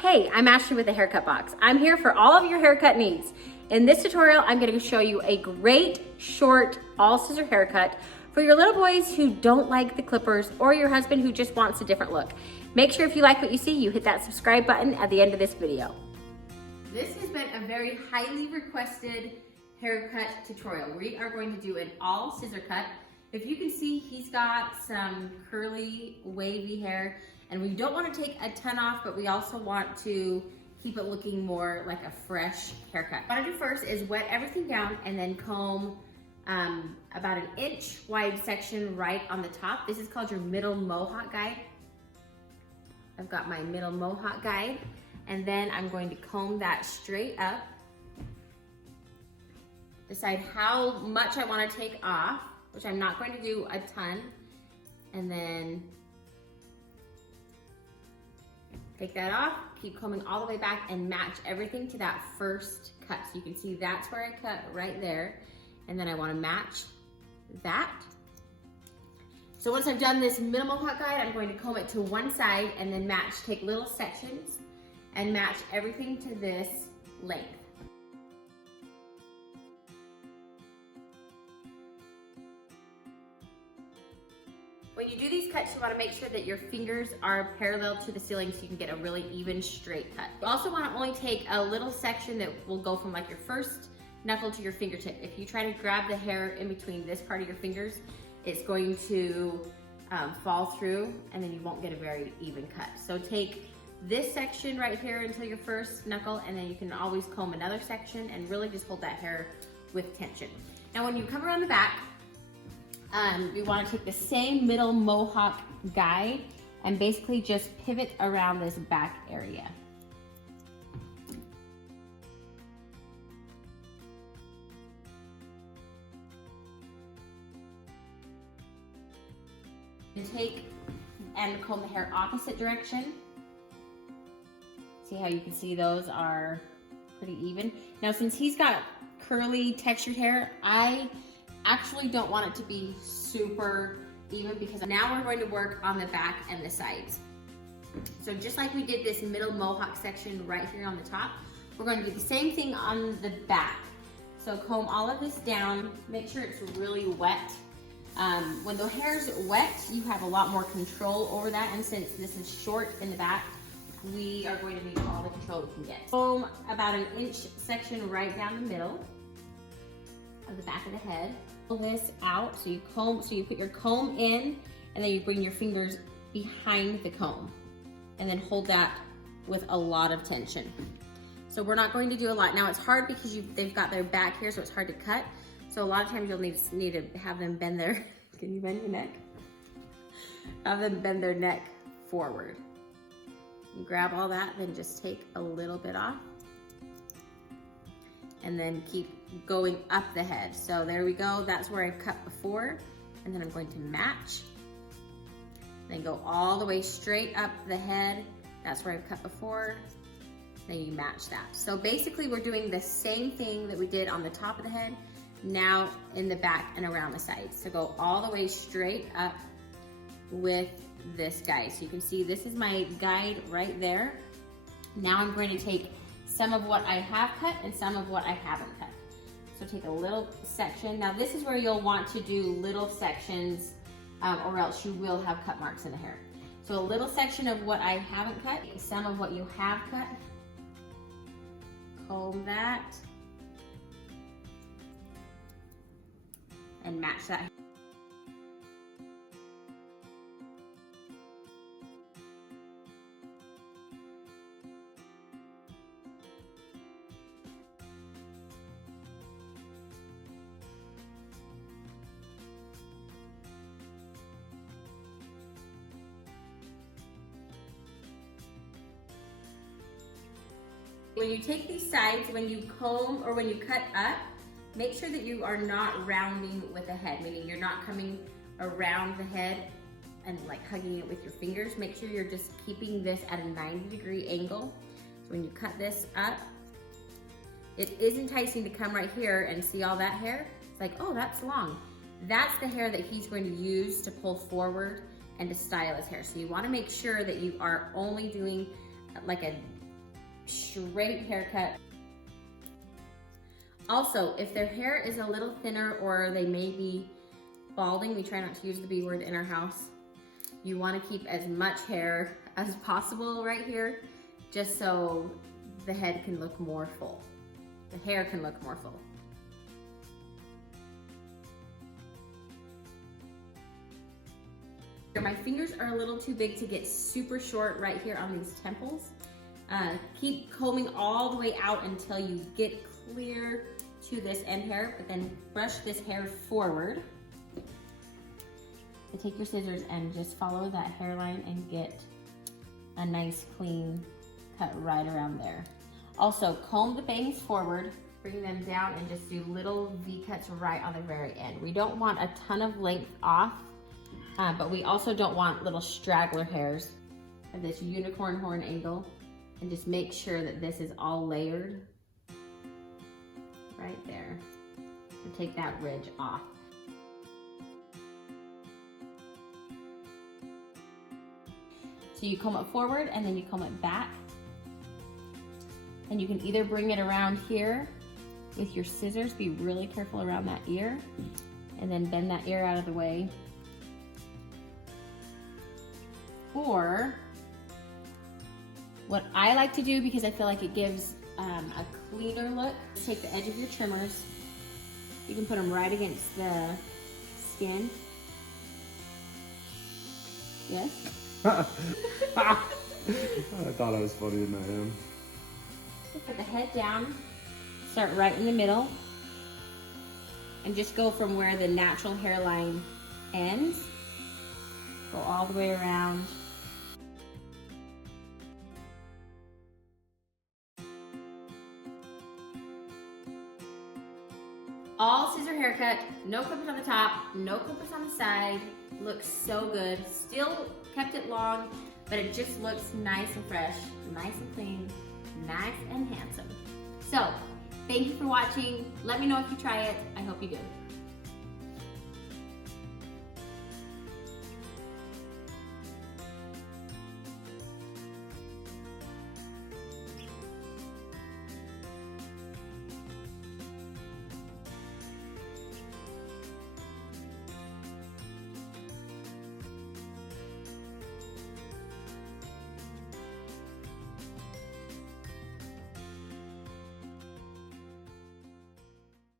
Hey, I'm Ashley with the Haircut Box. I'm here for all of your haircut needs. In this tutorial, I'm going to show you a great, short, all scissor haircut for your little boys who don't like the clippers or your husband who just wants a different look. Make sure if you like what you see, you hit that subscribe button at the end of this video. This has been a very highly requested haircut tutorial. We are going to do an all scissor cut. If you can see, he's got some curly, wavy hair, and we don't want to take a ton off, but we also want to keep it looking more like a fresh haircut. What I do first is wet everything down and then comb about an inch wide section right on the top. This is called your middle Mohawk guide. I've got my middle Mohawk guide, and then I'm going to comb that straight up. Decide how much I want to take off, which I'm not going to do a ton, and then take that off, keep combing all the way back and match everything to that first cut. So you can see that's where I cut right there. And then I wanna match that. So once I've done this middle Mohawk guide, I'm going to comb it to one side and then match, take little sections and match everything to this length. When you do these cuts, you want to make sure that your fingers are parallel to the ceiling so you can get a really even straight cut. You also want to only take a little section that will go from like your first knuckle to your fingertip. If you try to grab the hair in between this part of your fingers, it's going to fall through and then you won't get a very even cut. So take this section right here until your first knuckle, and then you can always comb another section and really just hold that hair with tension. Now when you come around the back, you want to take the same middle Mohawk guide and basically just pivot around this back area. And take and comb the hair opposite direction. See how you can see those are pretty even. Now since he's got curly textured hair, I actually don't want it to be super even because now we're going to work on the back and the sides. So just like we did this middle Mohawk section right here on the top, we're going to do the same thing on the back. So comb all of this down, make sure it's really wet. When the hair's wet, you have a lot more control over that, and since this is short in the back, we are going to need all the control we can get. Comb about an inch section right down the middle of the back of the head. Pull this out, so you put your comb in, and then you bring your fingers behind the comb, and then hold that with a lot of tension. So we're not going to do a lot. Now it's hard because they've got their back here, so it's hard to cut. So a lot of times you'll need to have them bend their, can you bend your neck? Have them bend their neck forward. You grab all that, then just take a little bit off, and then keep going up the head. So there we go, that's where I've cut before, and then I'm going to match, then go all the way straight up the head. That's where I've cut before, then you match that. So basically we're doing the same thing that we did on the top of the head, now in the back and around the sides. So go all the way straight up with this guide. So you can see this is my guide right there. Now I'm going to take some of what I have cut and some of what I haven't cut. So take a little section. Now this is where you'll want to do little sections or else you will have cut marks in the hair. So a little section of what I haven't cut, some of what you have cut, comb that, and match that. When you take these sides, when you comb or when you cut up, make sure that you are not rounding with the head, meaning you're not coming around the head and like hugging it with your fingers. Make sure you're just keeping this at a 90-degree angle. So when you cut this up, it is enticing to come right here and see all that hair. It's like, oh, that's long. That's the hair that he's going to use to pull forward and to style his hair. So you want to make sure that you are only doing like a straight haircut. Also, if their hair is a little thinner or they may be balding, we try not to use the B word in our house. You want to keep as much hair as possible right here, just so the head can look more full. The hair can look more full. My fingers are a little too big to get super short right here on these temples. Keep combing all the way out until you get clear to this end hair, but then brush this hair forward. So take your scissors and just follow that hairline and get a nice clean cut right around there. Also, comb the bangs forward, bring them down, and just do little V cuts right on the very end. We don't want a ton of length off, but we also don't want little straggler hairs at this unicorn horn angle. And just make sure that this is all layered right there. And take that ridge off. So you comb it forward and then you comb it back. And you can either bring it around here with your scissors, be really careful around that ear, and then bend that ear out of the way. Or what I like to do, because I feel like it gives a cleaner look, take the edge of your trimmers. You can put them right against the skin. Yes? I thought I was funnier than I am. So put the head down, start right in the middle, and just go from where the natural hairline ends. Go all the way around. All scissor haircut, no clippers on the top, no clippers on the side. Looks so good. Still kept it long, but it just looks nice and fresh, nice and clean, nice and handsome. So, thank you for watching. Let me know if you try it. I hope you do.